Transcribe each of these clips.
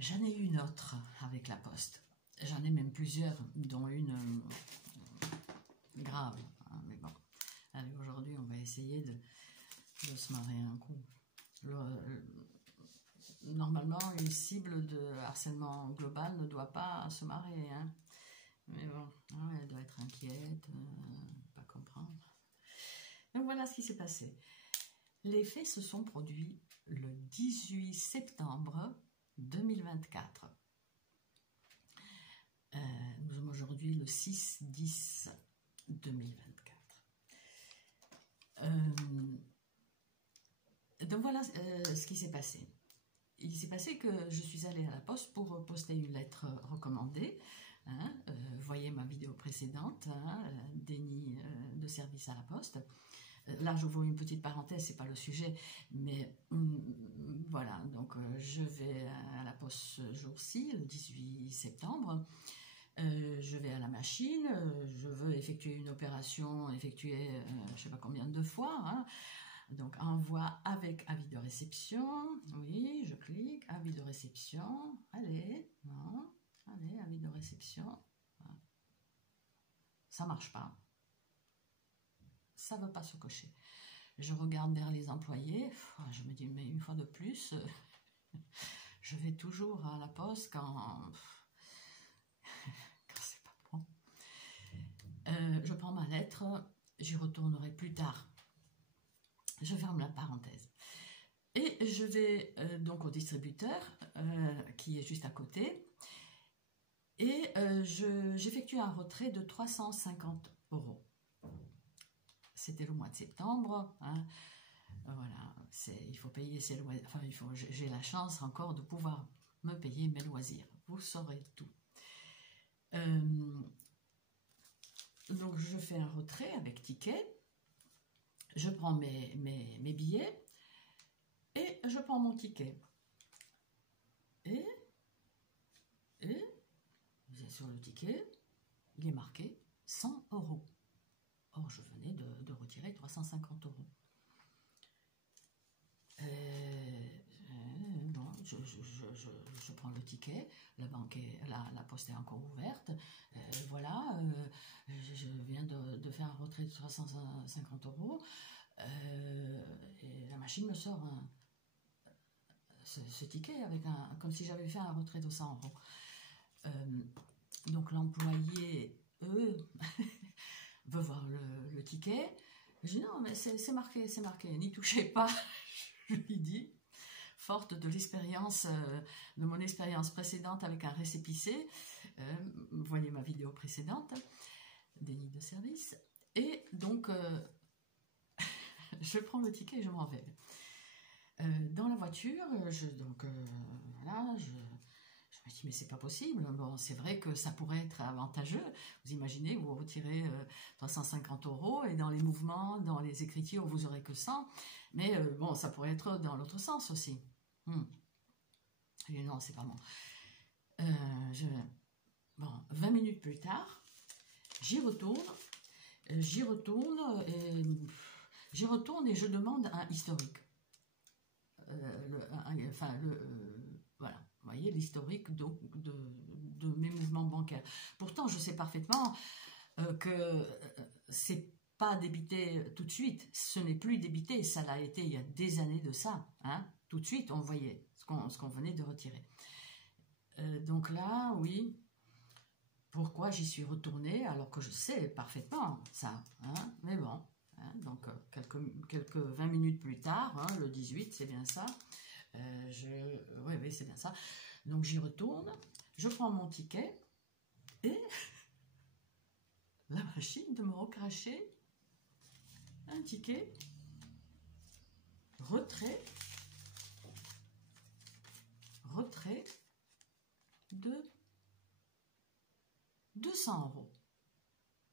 J'en ai une autre avec la poste. J'en ai même plusieurs, dont une grave. Hein, mais bon, allez, aujourd'hui, on va essayer de se marrer un coup. Normalement, une cible de harcèlement global ne doit pas se marrer. Hein. Mais bon, elle doit être inquiète, pas comprendre. Donc voilà ce qui s'est passé. Les faits se sont produits le 18 septembre 2024. Nous sommes aujourd'hui le 6-10-2024. Donc voilà ce qui s'est passé. Il s'est passé que je suis allée à la poste pour poster une lettre recommandée. Hein, voyez ma vidéo précédente, hein, déni de service à la poste. Là, j'ouvre une petite parenthèse, c'est pas le sujet, mais voilà, donc je vais à la poste ce jour-ci, le 18 septembre. Je vais à la machine, je veux effectuer une opération effectuée, je sais pas combien de fois, hein. Donc envoi avec avis de réception, oui, je clique, avis de réception, allez, non, allez, avis de réception, ça marche pas. Ça ne veut pas se cocher. Je regarde vers les employés, je me dis, mais une fois de plus, je vais toujours à la poste quand c'est pas bon. Je prends ma lettre, j'y retournerai plus tard. Je ferme la parenthèse. Et je vais donc au distributeur, qui est juste à côté, et j'effectue un retrait de 350 €. C'était le mois de septembre, hein. Voilà, il faut payer ses loisirs, enfin j'ai la chance encore de pouvoir me payer mes loisirs, vous saurez tout. Donc je fais un retrait avec ticket, je prends mes billets et je prends mon ticket. Et sur le ticket, il est marqué 100 €. Or, je venais de retirer 350 €. Bon, je prends le ticket, la poste est encore ouverte. Voilà, je viens de faire un retrait de 350 €. Et la machine me sort ce ticket avec comme si j'avais fait un retrait de 100 €. Donc l'employé, eux, veut voir le ticket. Je dis non, mais c'est marqué, n'y touchez pas. Je lui dis, forte de l'expérience, de mon expérience précédente avec un récépissé, voyez ma vidéo précédente, déni de service, et donc je prends le ticket et je m'en vais. Dans la voiture, voilà, je me dis, mais c'est pas possible. Bon, c'est vrai que ça pourrait être avantageux. Vous imaginez, vous retirez 350 € et dans les mouvements, dans les écritures, vous aurez que 100. Mais bon, ça pourrait être dans l'autre sens aussi. Et non, c'est pas bon. Bon, 20 minutes plus tard, j'y retourne et je demande un historique. Voilà, vous voyez l'historique de mes mouvements bancaires. Pourtant, je sais parfaitement que c'est pas débité tout de suite. Ce n'est plus débité, ça l'a été il y a des années de ça. Hein. Tout de suite, on voyait ce qu'on venait de retirer. Donc là, oui, pourquoi j'y suis retournée alors que je sais parfaitement ça. Hein. Mais bon, hein, donc quelques 20 minutes plus tard, hein, le 18, c'est bien ça. Oui, c'est bien ça. Donc j'y retourne, je prends mon ticket et la machine de me recracher un ticket retrait de 200 €.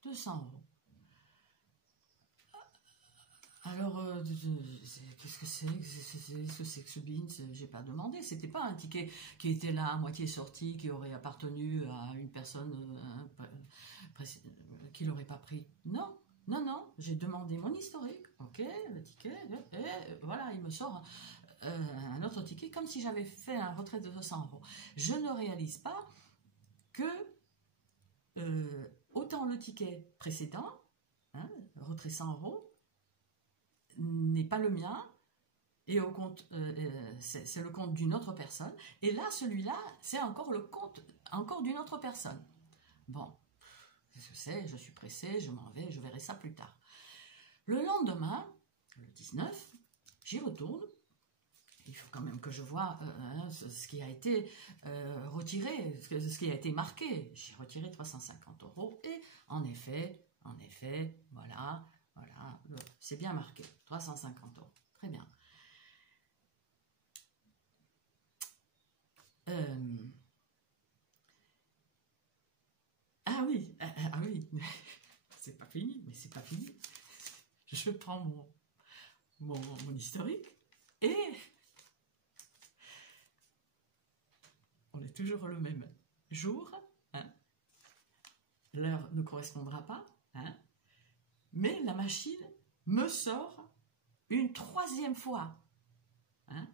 200 €. Alors, qu'est-ce que c'est que ce BIN? J'ai pas demandé. C'était pas un ticket qui était là à moitié sorti, qui aurait appartenu à une personne qui l'aurait pas pris. Non, non, non. J'ai demandé mon historique. Ok, le ticket. Et voilà, il me sort un autre ticket comme si j'avais fait un retrait de 200 €. Je ne réalise pas que autant le ticket précédent, hein, retrait 100 € n'est pas le mien, et au compte, c'est le compte d'une autre personne, et là, celui-là, c'est encore le compte d'une autre personne. Bon, je sais, je suis pressée, je m'en vais, je verrai ça plus tard. Le lendemain, le 19, j'y retourne. Il faut quand même que je vois ce qui a été retiré, ce qui a été marqué. J'ai retiré 350 € et en effet, voilà, c'est bien marqué, 350 €. Très bien. Ah oui, c'est pas fini, mais c'est pas fini. Je prends mon historique et on est toujours le même jour, hein. L'heure ne correspondra pas, hein. Mais la machine me sort une troisième fois, hein,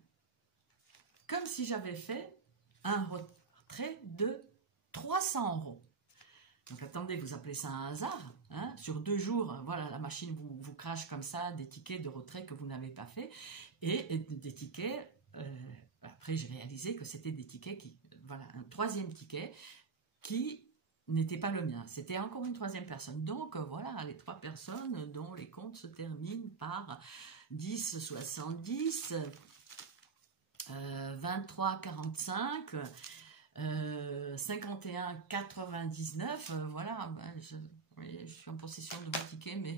comme si j'avais fait un retrait de 300 €. Donc attendez, vous appelez ça un hasard, hein? Sur 2 jours, voilà, la machine vous crache comme ça des tickets de retrait que vous n'avez pas fait, et des tickets, après j'ai réalisé que c'était des tickets qui, voilà, un troisième ticket qui n'était pas le mien, c'était encore une troisième personne. Donc voilà, les 3 personnes dont les comptes se terminent par 10 70, 23 45, 51 99, voilà, ben, je suis en possession de mon ticket, mais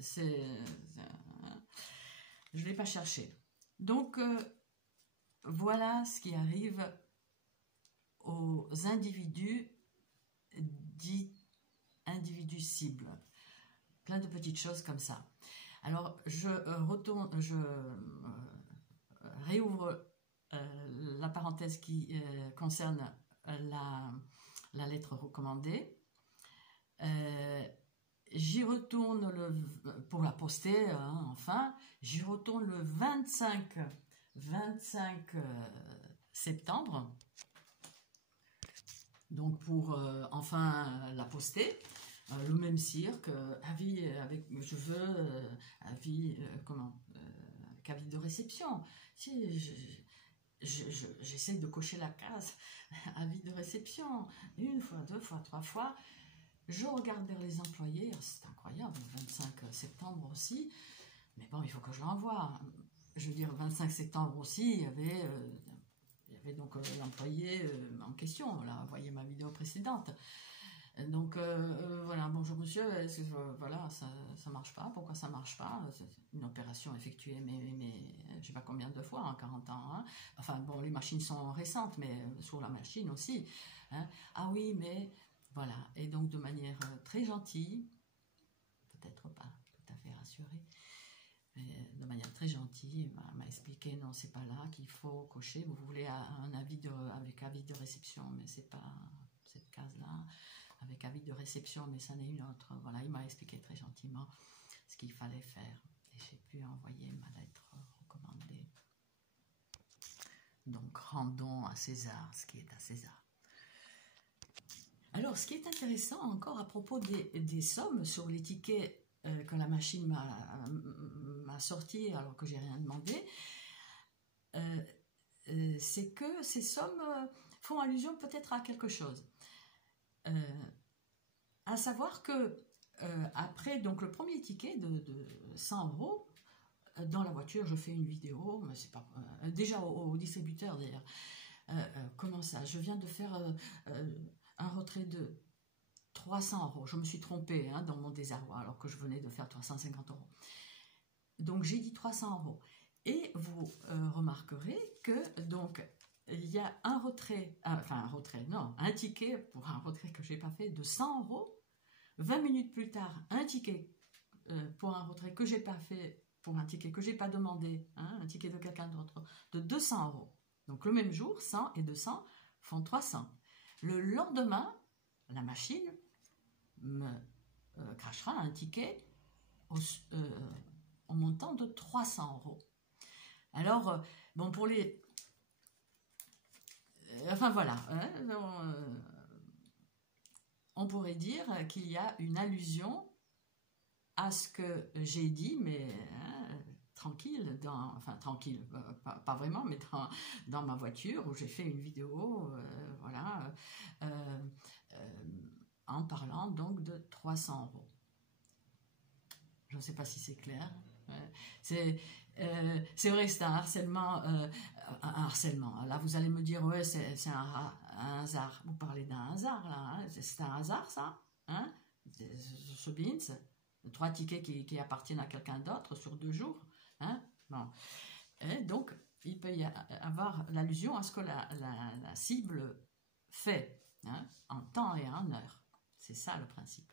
je ne l'ai pas cherché. Donc voilà ce qui arrive aux individus dits individus cibles. Plein de petites choses comme ça. Alors je réouvre la parenthèse qui concerne la lettre recommandée. J'y retourne pour la poster, hein, enfin, j'y retourne le 25 septembre, donc pour enfin la poster. Le même cirque, avis avec, je veux avis, avec avis de réception. Si j'essaie de cocher la case avis de réception, 1 fois, 2 fois, 3 fois. Je regarde vers les employés, c'est incroyable, le 25 septembre aussi, mais bon, il faut que je l'envoie. Je veux dire, le 25 septembre aussi, il y avait donc l'employé en question, là, vous voyez ma vidéo précédente. Donc voilà, bonjour monsieur, voilà, ça marche pas, pourquoi ça marche pas? C'est une opération effectuée, mais je sais pas combien de fois en 40 ans, hein. Enfin bon, les machines sont récentes, mais sur la machine aussi, hein. Ah oui, mais voilà, et donc de manière très gentille, peut-être pas tout à fait rassurée, mais de manière très gentille, m'a expliqué, non, c'est pas là qu'il faut cocher, vous voulez un avis avec avis de réception, mais c'est pas cette case-là, avec avis de réception, mais ça n'est une autre. Voilà, il m'a expliqué très gentiment ce qu'il fallait faire, et j'ai pu envoyer ma lettre recommandée. Donc, rendons à César ce qui est à César. Alors, ce qui est intéressant encore à propos des sommes sur les tickets que la machine m'a sorti alors que j'ai rien demandé, c'est que ces sommes font allusion peut-être à quelque chose. À savoir que après donc le premier ticket de 100 €, dans la voiture, je fais une vidéo, mais c'est pas déjà au distributeur d'ailleurs. Comment ça? Je viens de faire un retrait de 300 €. Je me suis trompée, hein, dans mon désarroi, alors que je venais de faire 350 €. Donc j'ai dit 300 €. Et vous remarquerez que donc il y a un retrait, un ticket pour un retrait que je n'ai pas fait de 100 €. 20 minutes plus tard, un ticket pour un retrait que je n'ai pas fait, pour un ticket que je n'ai pas demandé, hein, un ticket de quelqu'un d'autre, de 200 €. Donc le même jour, 100 et 200 font 300. Le lendemain, la machine me crachera un ticket au montant de 300 €. Alors, bon, pour les... enfin, voilà. Hein, on pourrait dire qu'il y a une allusion à ce que j'ai dit, mais tranquille, enfin tranquille, pas vraiment, mais dans ma voiture où j'ai fait une vidéo, voilà, en parlant donc de 300 €. Je ne sais pas si c'est clair. C'est vrai que c'est un harcèlement, Là, vous allez me dire, ouais, c'est un hasard. Vous parlez d'un hasard, là. Hein, c'est un hasard, ça, hein, ce Beans, 3 tickets qui appartiennent à quelqu'un d'autre sur 2 jours. Hein, bon. Et donc, il peut y avoir l'allusion à ce que la cible fait, hein, en temps et en heure. C'est ça le principe.